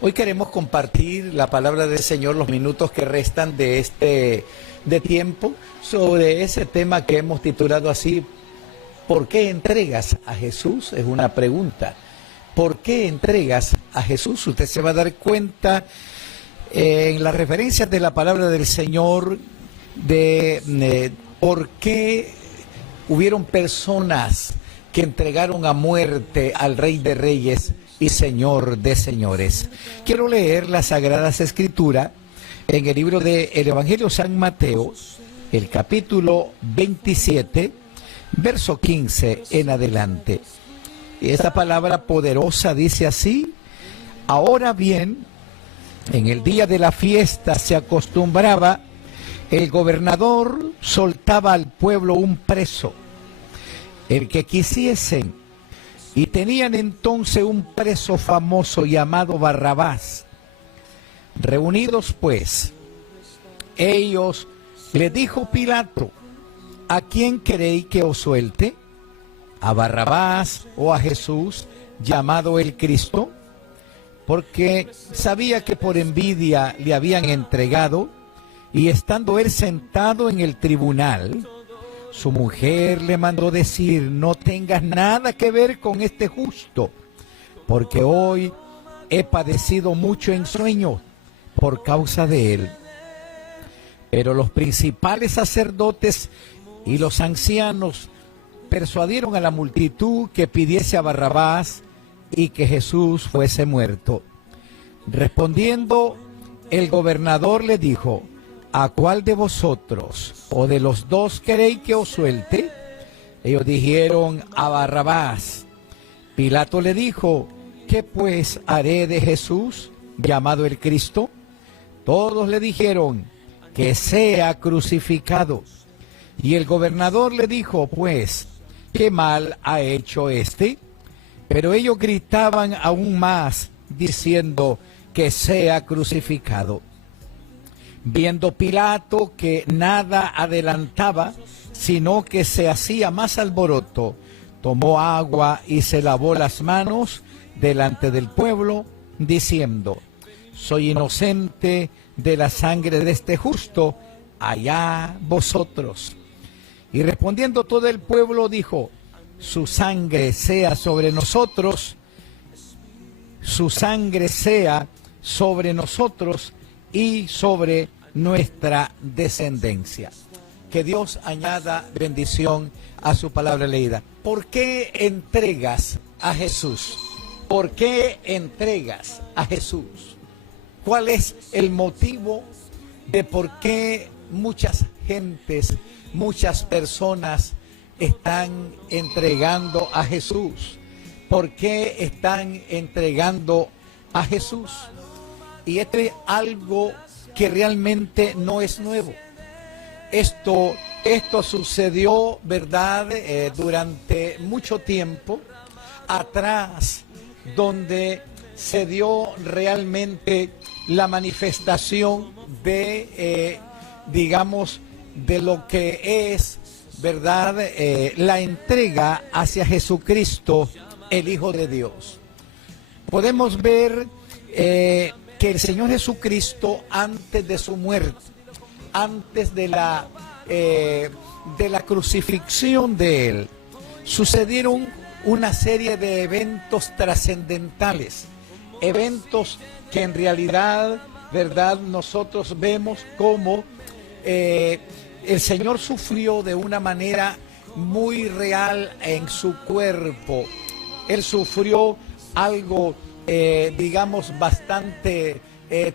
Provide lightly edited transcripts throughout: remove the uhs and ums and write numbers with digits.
Hoy queremos compartir la palabra del Señor, los minutos que restan de tiempo, sobre ese tema que hemos titulado así: ¿por qué entregas a Jesús? Es una pregunta. ¿Por qué entregas a Jesús? Usted se va a dar cuenta en las referencias de la palabra del Señor de por qué hubieron personas que entregaron a muerte al Rey de Reyes y Señor de Señores. Quiero leer las Sagradas Escrituras en el libro del Evangelio San Mateo, el capítulo 27, verso 15 en adelante. Y esta palabra poderosa dice así: ahora bien, en el día de la fiesta se acostumbraba, el gobernador soltaba al pueblo un preso, el que quisiesen, y tenían entonces un preso famoso llamado Barrabás. Reunidos pues, ellos le dijo Pilato: ¿a quién queréis que os suelte? ¿A Barrabás o a Jesús, llamado el Cristo? Porque sabía que por envidia le habían entregado, y estando él sentado en el tribunal, su mujer le mandó decir: no tengas nada que ver con este justo, porque hoy he padecido mucho en sueño por causa de él. Pero los principales sacerdotes y los ancianos persuadieron a la multitud que pidiese a Barrabás y que Jesús fuese muerto. Respondiendo, el gobernador le dijo: ¿a cuál de vosotros o de los dos queréis que os suelte? Ellos dijeron: a Barrabás. Pilato le dijo: ¿qué pues haré de Jesús, llamado el Cristo? Todos le dijeron: que sea crucificado. Y el gobernador le dijo: pues, ¿qué mal ha hecho este? Pero ellos gritaban aún más, diciendo: que sea crucificado. Viendo Pilato que nada adelantaba, sino que se hacía más alboroto, tomó agua y se lavó las manos delante del pueblo, diciendo: soy inocente de la sangre de este justo, allá vosotros. Y respondiendo todo el pueblo dijo: su sangre sea sobre nosotros, su sangre sea sobre nosotros y sobre nuestra descendencia. Que Dios añada bendición a su palabra leída. ¿Por qué entregas a Jesús? ¿Por qué entregas a Jesús? ¿Cuál es el motivo de por qué muchas gentes, muchas personas están entregando a Jesús? ¿Por qué están entregando a Jesús? Y esto es algo que realmente no es nuevo. Esto sucedió, ¿verdad?, durante mucho tiempo atrás, donde se dio realmente la manifestación de, digamos, de lo que es, ¿verdad?, la entrega hacia Jesucristo, el Hijo de Dios. Podemos ver que el Señor Jesucristo, antes de su muerte, antes de la crucifixión de Él, sucedieron una serie de eventos trascendentales, eventos que en realidad, ¿verdad?, nosotros vemos como el Señor sufrió de una manera muy real en su cuerpo. Él sufrió algo, digamos, bastante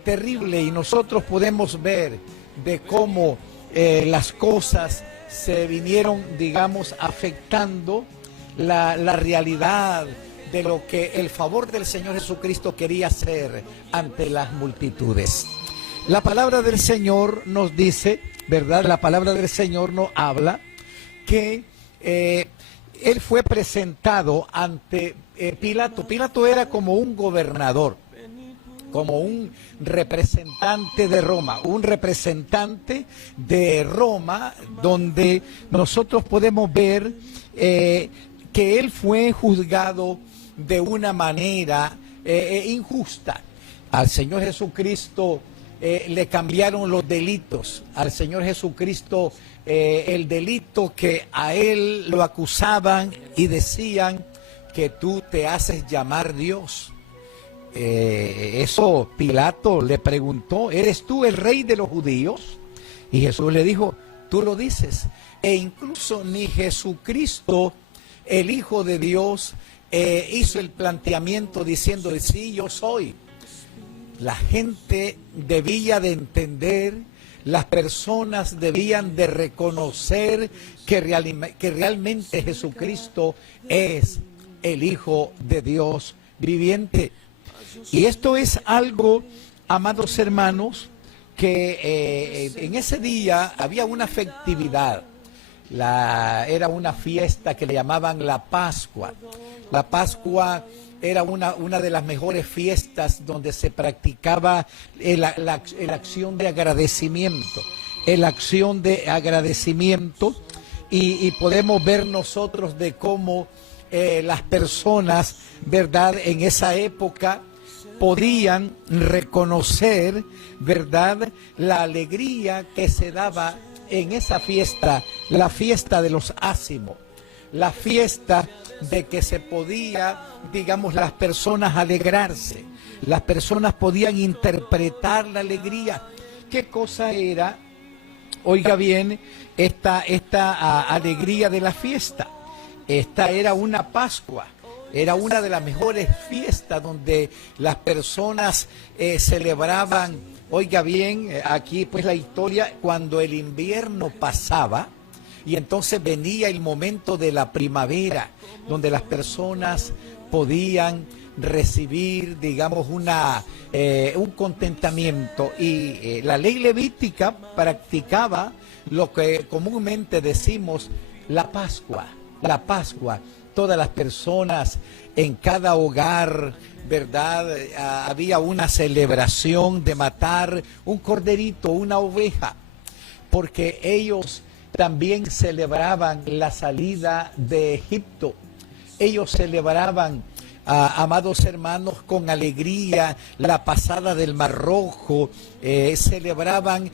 terrible, y nosotros podemos ver de cómo las cosas se vinieron, digamos, afectando la realidad de lo que el favor del Señor Jesucristo quería hacer ante las multitudes. La palabra del Señor nos dice, ¿verdad? La palabra del Señor nos habla que Él fue presentado ante Pilato. Pilato era como un gobernador, como un representante de Roma, donde nosotros podemos ver que él fue juzgado de una manera injusta. Al Señor Jesucristo le cambiaron los delitos. Al Señor Jesucristo el delito que a él lo acusaban y decían que tú te haces llamar Dios. Eso Pilato le preguntó, ¿eres tú el rey de los judíos? Y Jesús le dijo, tú lo dices. E incluso ni Jesucristo, el Hijo de Dios, hizo el planteamiento diciendo, sí, yo soy. La gente debía de entender, las personas debían de reconocer que realmente Jesucristo es el Hijo de Dios viviente. Y esto es algo, amados hermanos, que en ese día había una festividad. Era una fiesta que le llamaban la Pascua. La Pascua era una de las mejores fiestas donde se practicaba la acción de agradecimiento. La acción de agradecimiento y podemos ver nosotros de cómo las personas, ¿verdad?, en esa época podían reconocer, ¿verdad?, la alegría que se daba en esa fiesta, la fiesta de los ázimos, la fiesta de que se podía, digamos, las personas alegrarse, las personas podían interpretar la alegría. ¿Qué cosa era? Oiga bien, esta alegría de la fiesta. Esta era una Pascua. Era una de las mejores fiestas donde las personas celebraban, oiga bien, aquí pues la historia, cuando el invierno pasaba y entonces venía el momento de la primavera, donde las personas podían recibir, digamos, un contentamiento. Y la ley levítica practicaba lo que comúnmente decimos la Pascua. La Pascua. Todas las personas en cada hogar, ¿verdad? Había una celebración de matar un corderito, una oveja, porque ellos también celebraban la salida de Egipto. Ellos celebraban, amados hermanos, con alegría la pasada del Mar Rojo, celebraban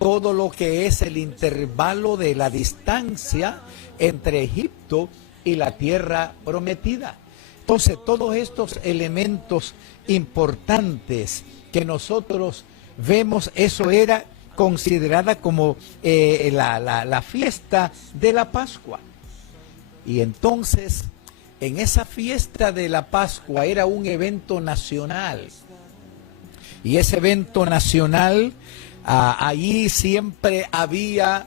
todo lo que es el intervalo de la distancia entre Egipto y la tierra prometida. Entonces, todos estos elementos importantes que nosotros vemos, eso era considerada como la fiesta de la Pascua. Y entonces, en esa fiesta de la Pascua era un evento nacional. Y ese evento nacional, allí siempre había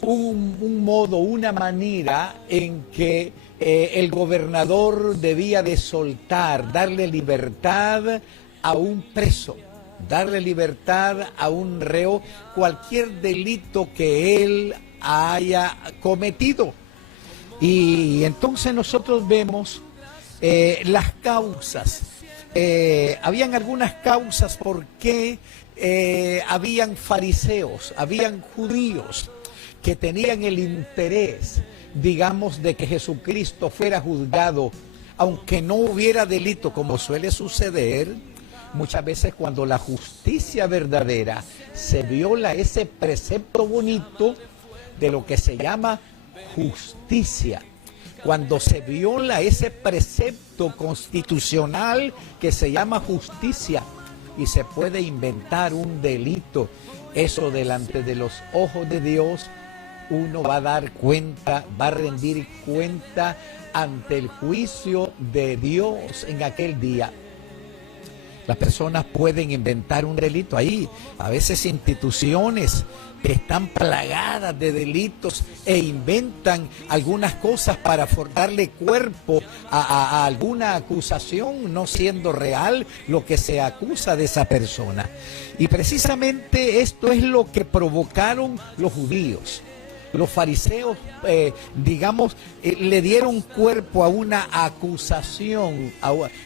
un modo, una manera en que el gobernador debía de soltar, darle libertad a un preso, darle libertad a un reo, cualquier delito que él haya cometido. Y entonces nosotros vemos las causas. Habían algunas causas por qué habían fariseos, habían judíos que tenían el interés, digamos, de que Jesucristo fuera juzgado, aunque no hubiera delito, como suele suceder muchas veces cuando la justicia verdadera se viola ese precepto bonito de lo que se llama justicia. Cuando se viola ese precepto constitucional que se llama justicia y se puede inventar un delito, eso delante de los ojos de Dios, uno va a dar cuenta, va a rendir cuenta ante el juicio de Dios en aquel día. Las personas pueden inventar un delito ahí. A veces instituciones que están plagadas de delitos e inventan algunas cosas para darle cuerpo a alguna acusación, no siendo real lo que se acusa de esa persona. Y precisamente esto es lo que provocaron los judíos. Los fariseos, digamos, le dieron cuerpo a una acusación,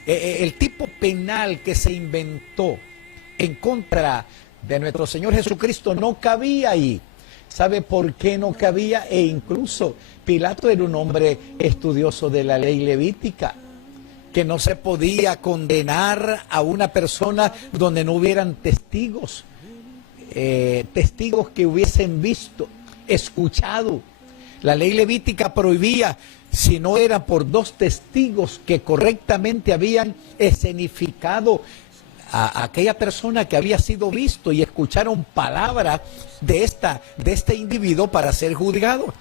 el tipo penal que se inventó en contra de nuestro Señor Jesucristo no cabía ahí. ¿Sabe por qué no cabía? E incluso Pilato era un hombre estudioso de la ley levítica. que no se podía condenar a una persona donde no hubieran testigos, testigos que hubiesen visto, escuchado. La ley levítica prohibía, si no era por dos testigos que correctamente habían escenificado a aquella persona que había sido visto y escucharon palabras de este individuo para ser juzgado.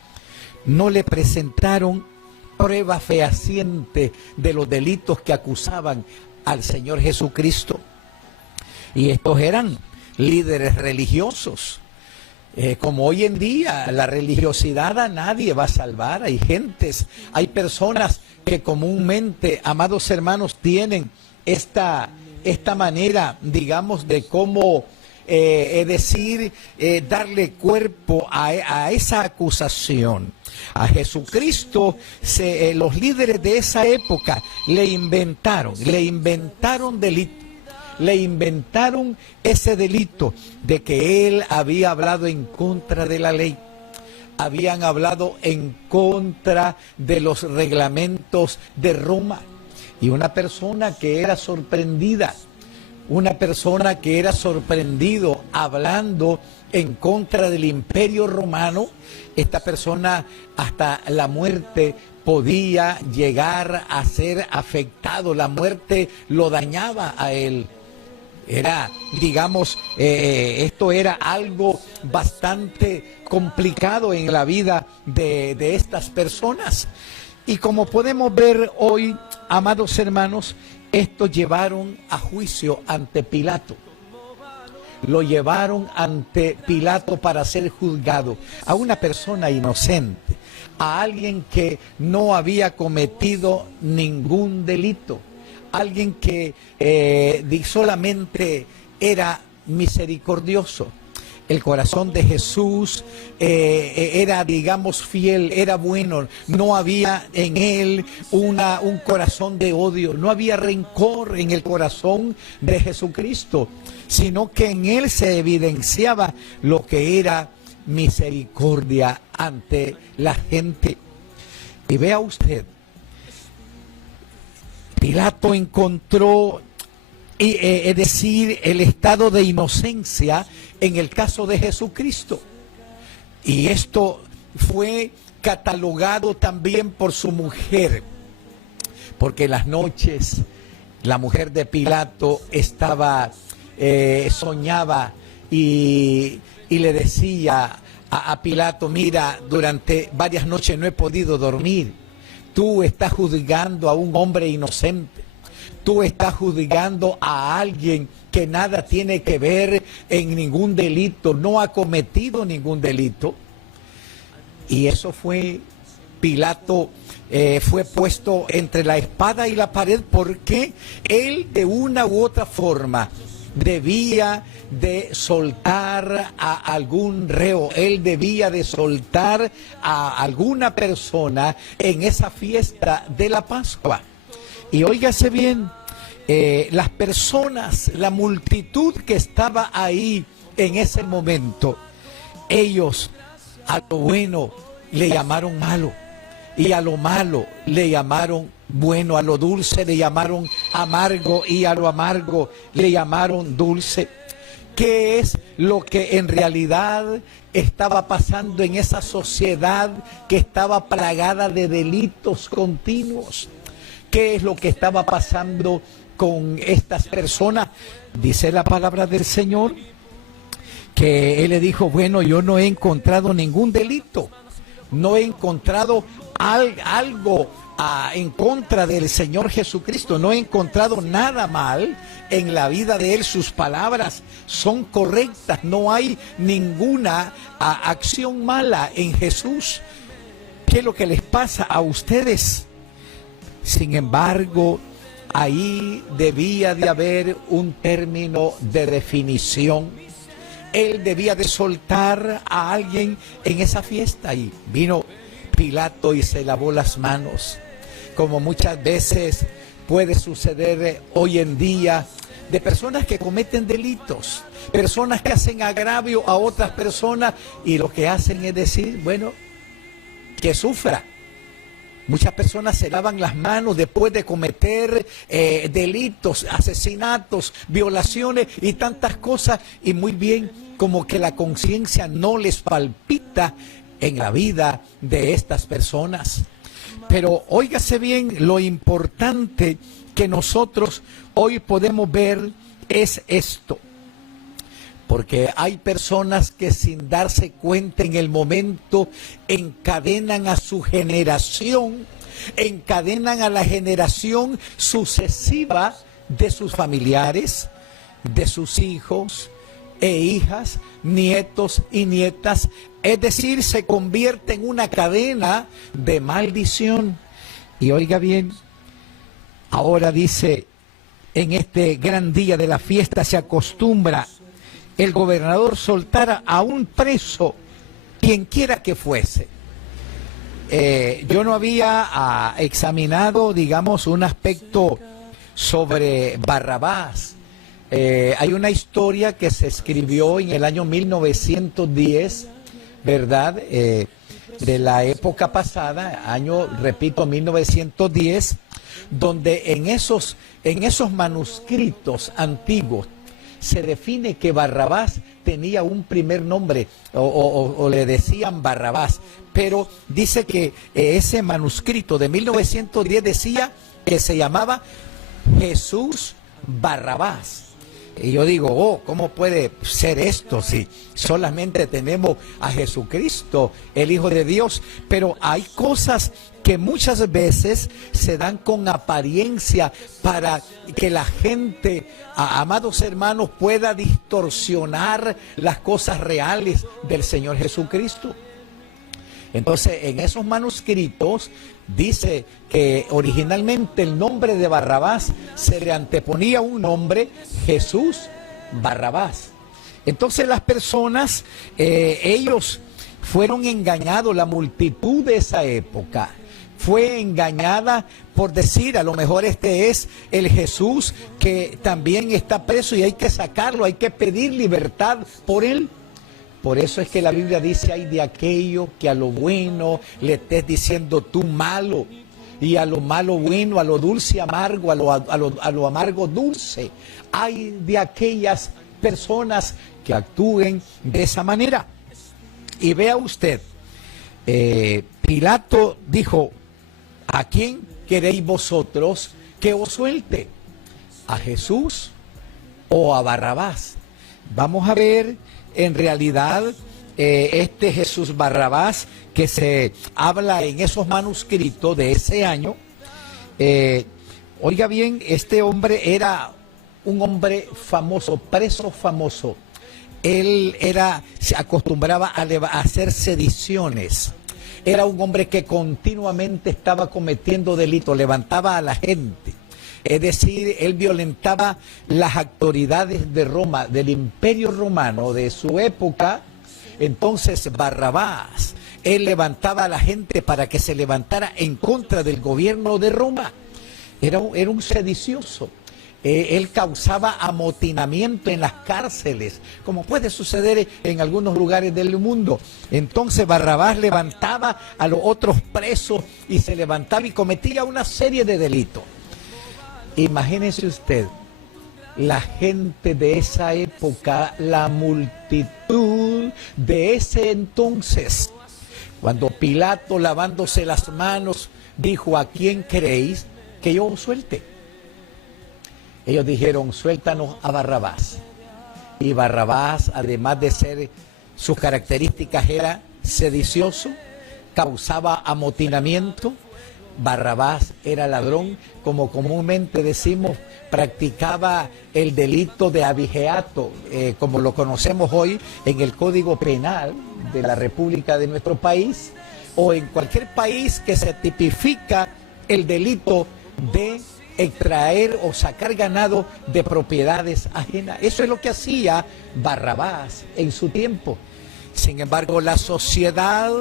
No le presentaron prueba fehaciente de los delitos que acusaban al Señor Jesucristo. Y estos eran líderes religiosos. Como hoy en día, la religiosidad a nadie va a salvar. Hay gentes, hay personas que comúnmente, amados hermanos, tienen esta manera, digamos, de cómo darle cuerpo a esa acusación. A Jesucristo, los líderes de esa época le inventaron delito. Le inventaron ese delito de que él había hablado en contra de la ley. Habían hablado en contra de los reglamentos de Roma. Y una persona que era sorprendida, hablando en contra del Imperio Romano, esta persona hasta la muerte podía llegar a ser afectado. La muerte lo dañaba a él. Era, digamos, esto era algo bastante complicado en la vida de estas personas. Y como podemos ver hoy, amados hermanos, estos llevaron a juicio ante Pilato. Lo llevaron ante Pilato para ser juzgado. A una persona inocente, a alguien que no había cometido ningún delito. Alguien que solamente era misericordioso. El corazón de Jesús era, digamos, fiel, era bueno. No había en él un corazón de odio. No había rencor en el corazón de Jesucristo, sino que en él se evidenciaba lo que era misericordia ante la gente. Y vea usted, Pilato encontró, es decir, el estado de inocencia en el caso de Jesucristo. Y esto fue catalogado también por su mujer, porque las noches la mujer de Pilato soñaba y le decía a Pilato: mira, durante varias noches no he podido dormir. Tú estás juzgando a un hombre inocente. Tú estás juzgando a alguien que nada tiene que ver en ningún delito, no ha cometido ningún delito. Y eso fue, Pilato fue puesto entre la espada y la pared, porque él de una u otra forma debía de soltar a algún reo, él debía de soltar a alguna persona en esa fiesta de la Pascua. Y óigase bien, las personas, la multitud que estaba ahí en ese momento, ellos a lo bueno le llamaron malo, y a lo malo le llamaron bueno, a lo dulce le llamaron amargo, y a lo amargo le llamaron dulce. ¿Qué es lo que en realidad estaba pasando en esa sociedad que estaba plagada de delitos continuos? ¿Qué es lo que estaba pasando con estas personas? Dice la palabra del Señor que él le dijo: bueno, yo no he encontrado ningún delito, no he encontrado algo en contra del Señor Jesucristo, no he encontrado nada mal en la vida de él. Sus palabras son correctas, no hay ninguna acción mala en Jesús. ¿Qué es lo que les pasa a ustedes? Sin embargo, ahí debía de haber un término de definición. Él debía de soltar a alguien en esa fiesta, y vino Pilato y se lavó las manos, como muchas veces puede suceder hoy en día, de personas que cometen delitos, personas que hacen agravio a otras personas, y lo que hacen es decir: bueno, que sufra, Muchas personas se lavan las manos después de cometer delitos, asesinatos, violaciones y tantas cosas, y muy bien, como que la conciencia no les palpita en la vida de estas personas. Pero óigase bien, lo importante que nosotros hoy podemos ver es esto. Porque hay personas que sin darse cuenta en el momento encadenan a su generación, encadenan a la generación sucesiva de sus familiares, de sus hijos e hijas, nietos y nietas. Es decir, se convierte en una cadena de maldición. Y oiga bien, ahora dice, en este gran día de la fiesta se acostumbra el gobernador soltar a un preso, quien quiera que fuese. Yo no había examinado, digamos, un aspecto sobre Barrabás. Hay una historia que se escribió en el año 1910, ¿verdad? De la época pasada, año, repito, 1910, donde en esos manuscritos antiguos se define que Barrabás tenía un primer nombre, o le decían Barrabás, pero dice que ese manuscrito de 1910 decía que se llamaba Jesús Barrabás. Y yo digo, oh, ¿cómo puede ser esto si solamente tenemos a Jesucristo, el Hijo de Dios? Pero hay cosas que muchas veces se dan con apariencia para que la gente, amados hermanos, pueda distorsionar las cosas reales del Señor Jesucristo. Entonces, en esos manuscritos dice que originalmente el nombre de Barrabás se le anteponía a un nombre, Jesús Barrabás. Entonces las personas, ellos fueron engañados, la multitud de esa época fue engañada por decir, a lo mejor este es el Jesús que también está preso y hay que sacarlo, hay que pedir libertad por él. Por eso es que la Biblia dice, hay de aquello que a lo bueno le estés diciendo tú malo, y a lo malo bueno, a lo dulce amargo, a lo amargo dulce. Hay de aquellas personas que actúen de esa manera. Y vea usted, Pilato dijo, ¿a quién queréis vosotros que os suelte? ¿A Jesús o a Barrabás? Vamos a ver en realidad este Jesús Barrabás que se habla en esos manuscritos de ese año. Oiga bien, este hombre era un hombre famoso, preso famoso. Él se acostumbraba a hacer sediciones. Era un hombre que continuamente estaba cometiendo delitos, levantaba a la gente. Es decir, él violentaba las autoridades de Roma, del Imperio Romano, de su época. Entonces Barrabás, él levantaba a la gente para que se levantara en contra del gobierno de Roma. Era un sedicioso. Él causaba amotinamiento en las cárceles, como puede suceder en algunos lugares del mundo. Entonces Barrabás levantaba a los otros presos y se levantaba y cometía una serie de delitos. Imagínese usted, la gente de esa época, la multitud de ese entonces, cuando Pilato, lavándose las manos, dijo, ¿a quién queréis que yo os suelte? Ellos dijeron, suéltanos a Barrabás. Y Barrabás, además de ser, sus características era sedicioso, causaba amotinamiento. Barrabás era ladrón, como comúnmente decimos, practicaba el delito de abigeato, como lo conocemos hoy en el Código Penal de la República de nuestro país, o en cualquier país que se tipifica el delito de extraer o sacar ganado de propiedades ajenas. Eso es lo que hacía Barrabás en su tiempo. Sin embargo, la sociedad,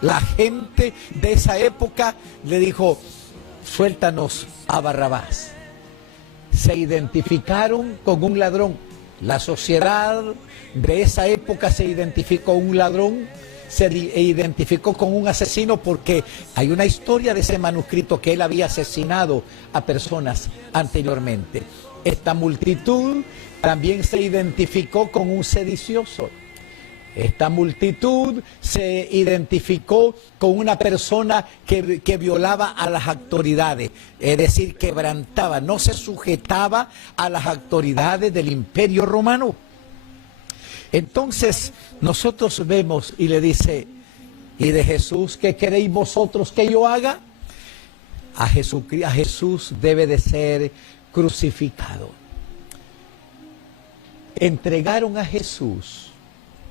la gente de esa época le dijo, suéltanos a Barrabás. Se identificaron con un ladrón. La sociedad de esa época se identificó con un ladrón identificó con un asesino porque hay una historia de ese manuscrito que él había asesinado a personas anteriormente. Esta multitud también se identificó con un sedicioso. Esta multitud se identificó con una persona que violaba a las autoridades, es decir, quebrantaba, no se sujetaba a las autoridades del Imperio Romano. Entonces nosotros vemos y le dice, ¿y de Jesús qué queréis vosotros que yo haga? A Jesús debe de ser crucificado. Entregaron a Jesús.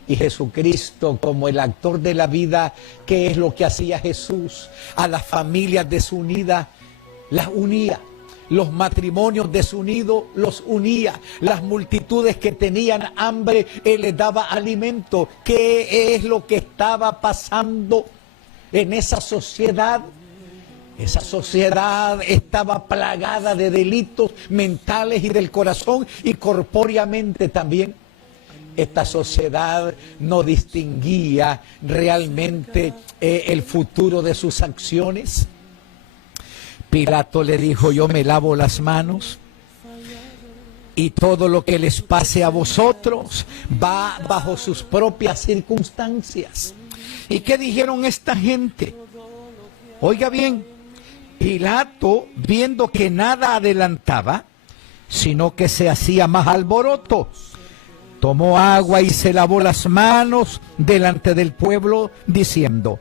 Y Jesucristo, como el actor de la vida, ¿qué es lo que hacía Jesús? A las familias desunidas las unía. Los matrimonios desunidos los unía. Las multitudes que tenían hambre, Él les daba alimento. ¿Qué es lo que estaba pasando en esa sociedad? Esa sociedad estaba plagada de delitos mentales y del corazón y corpóreamente también. Esta sociedad no distinguía realmente el futuro de sus acciones. Pilato le dijo, yo me lavo las manos y todo lo que les pase a vosotros va bajo sus propias circunstancias. ¿Y qué dijeron esta gente? Oiga bien, Pilato, viendo que nada adelantaba, sino que se hacía más alboroto, tomó agua y se lavó las manos delante del pueblo, diciendo,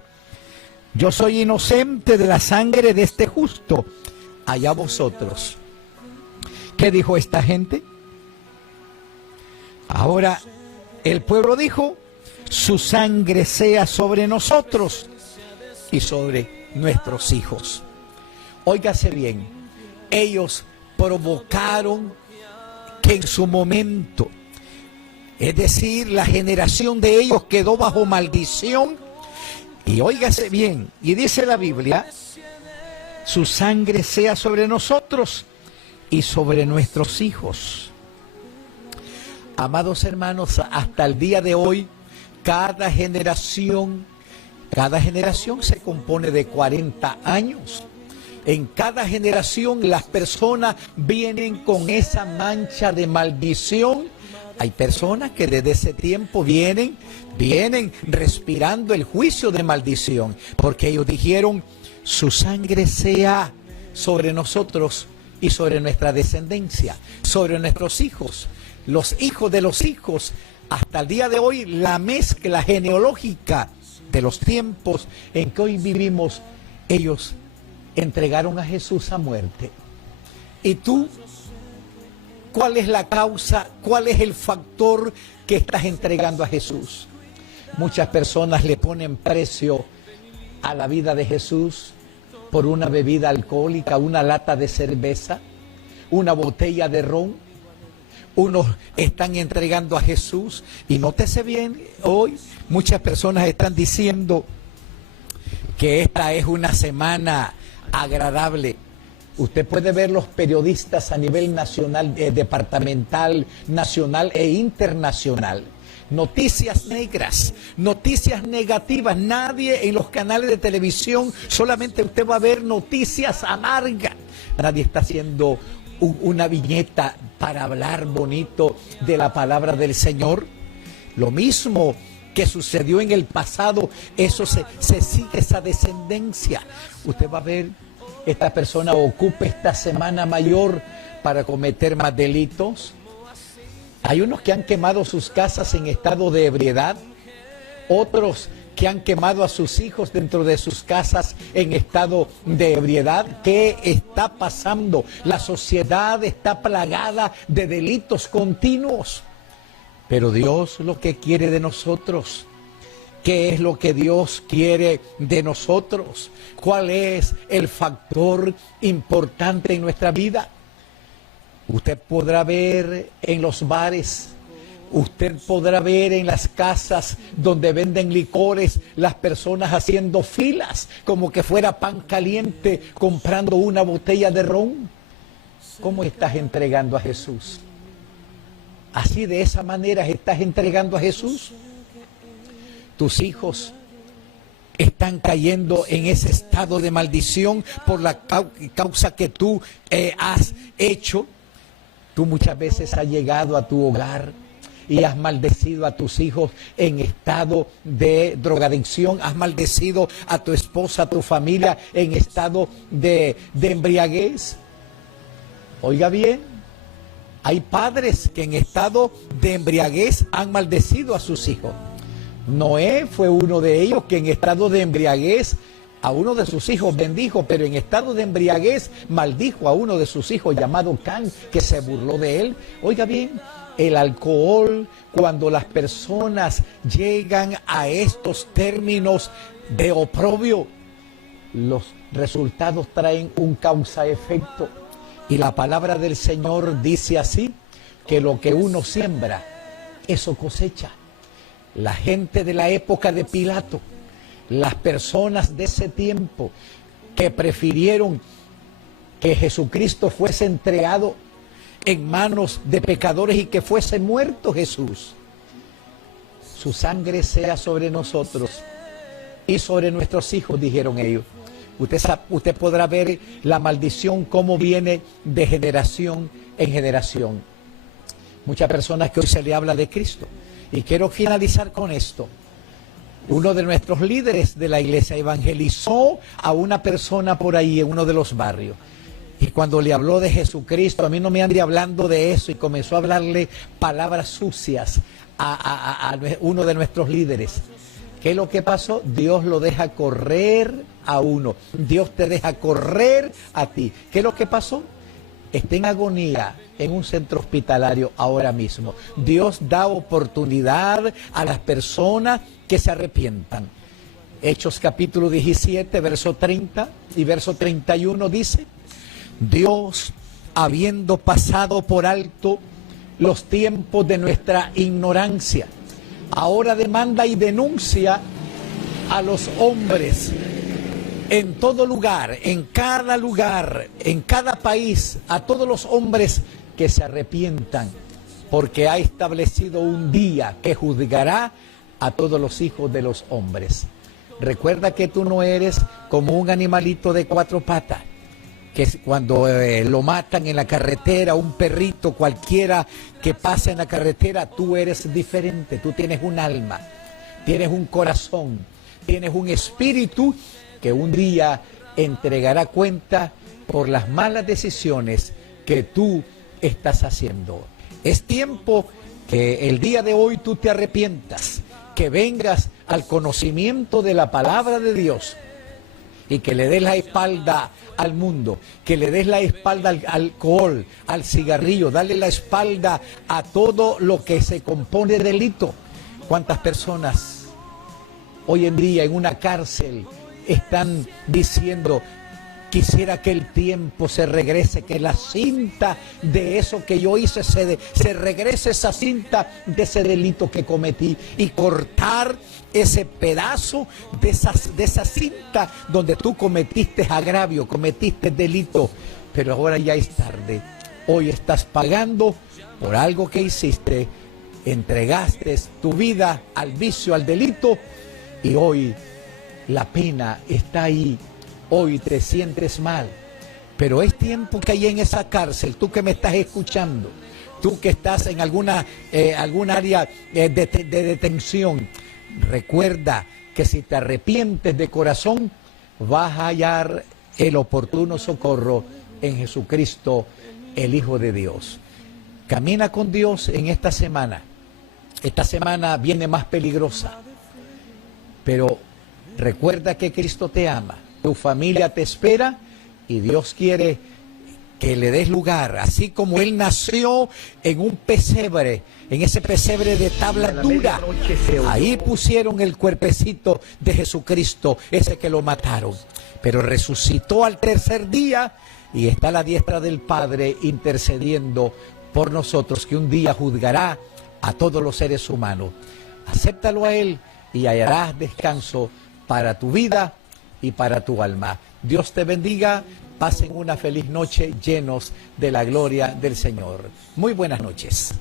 yo soy inocente de la sangre de este justo, allá vosotros. ¿Qué dijo esta gente? Ahora el pueblo dijo, su sangre sea sobre nosotros y sobre nuestros hijos. Óigase bien, ellos provocaron que en su momento, es decir, la generación de ellos quedó bajo maldición. Y óigase bien, y dice la Biblia, su sangre sea sobre nosotros y sobre nuestros hijos. Amados hermanos, hasta el día de hoy, cada generación se compone de 40 años. En cada generación las personas vienen con esa mancha de maldición. Hay personas que desde ese tiempo vienen respirando el juicio de maldición, porque ellos dijeron, su sangre sea sobre nosotros y sobre nuestra descendencia, sobre nuestros hijos, los hijos de los hijos. Hasta el día de hoy, la mezcla genealógica de los tiempos en que hoy vivimos, ellos entregaron a Jesús a muerte. ¿Y tú? ¿Cuál es la causa? ¿Cuál es el factor que estás entregando a Jesús? Muchas personas le ponen precio a la vida de Jesús por una bebida alcohólica, una lata de cerveza, una botella de ron. Unos están entregando a Jesús y nótese bien, hoy muchas personas están diciendo que esta es una semana agradable. Usted puede ver los periodistas a nivel nacional, departamental, nacional e internacional. Noticias negras, noticias negativas. Nadie en los canales de televisión, solamente usted va a ver noticias amargas. Nadie está haciendo una viñeta para hablar bonito de la palabra del Señor. Lo mismo que sucedió en el pasado, eso se sigue esa descendencia. Usted va a ver, esta persona ocupa esta semana mayor para cometer más delitos. Hay unos que han quemado sus casas en estado de ebriedad, otros que han quemado a sus hijos dentro de sus casas en estado de ebriedad. ¿Qué está pasando? La sociedad está plagada de delitos continuos. Pero Dios lo que quiere de nosotros, ¿qué es lo que Dios quiere de nosotros? ¿Cuál es el factor importante en nuestra vida? Usted podrá ver en los bares, usted podrá ver en las casas donde venden licores, las personas haciendo filas como que fuera pan caliente comprando una botella de ron. ¿Cómo estás entregando a Jesús? ¿Así de esa manera estás entregando a Jesús? Tus hijos están cayendo en ese estado de maldición por la causa que tú has hecho. Tú muchas veces has llegado a tu hogar y has maldecido a tus hijos en estado de drogadicción, has maldecido a tu esposa, a tu familia en estado de embriaguez. Oiga bien, hay padres que en estado de embriaguez han maldecido a sus hijos. Noé fue uno de ellos que en estado de embriaguez a uno de sus hijos bendijo, pero en estado de embriaguez maldijo a uno de sus hijos llamado Can, que se burló de él. Oiga bien, el alcohol, cuando las personas llegan a estos términos de oprobio, los resultados traen un causa-efecto. Y la palabra del Señor dice así, que lo que uno siembra, eso cosecha. La gente de la época de Pilato, las personas de ese tiempo que prefirieron que Jesucristo fuese entregado en manos de pecadores y que fuese muerto Jesús, su sangre sea sobre nosotros y sobre nuestros hijos, dijeron ellos. Usted podrá ver la maldición cómo viene de generación en generación. Muchas personas que hoy se le habla de Cristo. Y quiero finalizar con esto. Uno de nuestros líderes de la iglesia evangelizó a una persona por ahí en uno de los barrios. Y cuando le habló de Jesucristo, a mí no me ande hablando de eso, y comenzó a hablarle palabras sucias a uno de nuestros líderes. ¿Qué es lo que pasó? Dios lo deja correr a uno. Dios te deja correr a ti. ¿Qué es lo que pasó? Está en agonía en un centro hospitalario ahora mismo. Dios da oportunidad a las personas que se arrepientan. Hechos capítulo 17, verso 30 y verso 31 dice: Dios, habiendo pasado por alto los tiempos de nuestra ignorancia, ahora demanda y denuncia a los hombres en todo lugar, en cada país, a todos los hombres que se arrepientan, porque ha establecido un día que juzgará a todos los hijos de los hombres. Recuerda que tú no eres como un animalito de cuatro patas, que cuando lo matan en la carretera, un perrito cualquiera que pasa en la carretera, tú eres diferente, tú tienes un alma, tienes un corazón, tienes un espíritu que un día entregará cuenta por las malas decisiones que tú estás haciendo. Es tiempo que el día de hoy tú te arrepientas, que vengas al conocimiento de la palabra de Dios y que le des la espalda al mundo, que le des la espalda al alcohol, al cigarrillo, dale la espalda a todo lo que se compone de delito. ¿Cuántas personas hoy en día en una cárcel están diciendo: quisiera que el tiempo se regrese, que la cinta de eso que yo hice se regrese, esa cinta de ese delito que cometí, y cortar ese pedazo de esa cinta donde tú cometiste agravio, cometiste delito, pero ahora ya es tarde. Hoy estás pagando por algo que hiciste, entregaste tu vida al vicio, al delito, y hoy la pena está ahí. Hoy te sientes mal, pero es tiempo que hay en esa cárcel, tú que me estás escuchando, tú que estás en alguna área de detención, recuerda que si te arrepientes de corazón, vas a hallar el oportuno socorro en Jesucristo, el Hijo de Dios. Camina con Dios en esta semana. Esta semana viene más peligrosa, pero recuerda que Cristo te ama. Tu familia te espera y Dios quiere que le des lugar, así como Él nació en un pesebre, en ese pesebre de tabla dura. Ahí pusieron el cuerpecito de Jesucristo, ese que lo mataron, pero resucitó al tercer día y está a la diestra del Padre intercediendo por nosotros, que un día juzgará a todos los seres humanos. Acéptalo a Él y hallarás descanso para tu vida y para tu alma. Dios te bendiga, pasen una feliz noche llenos de la gloria del Señor. Muy buenas noches.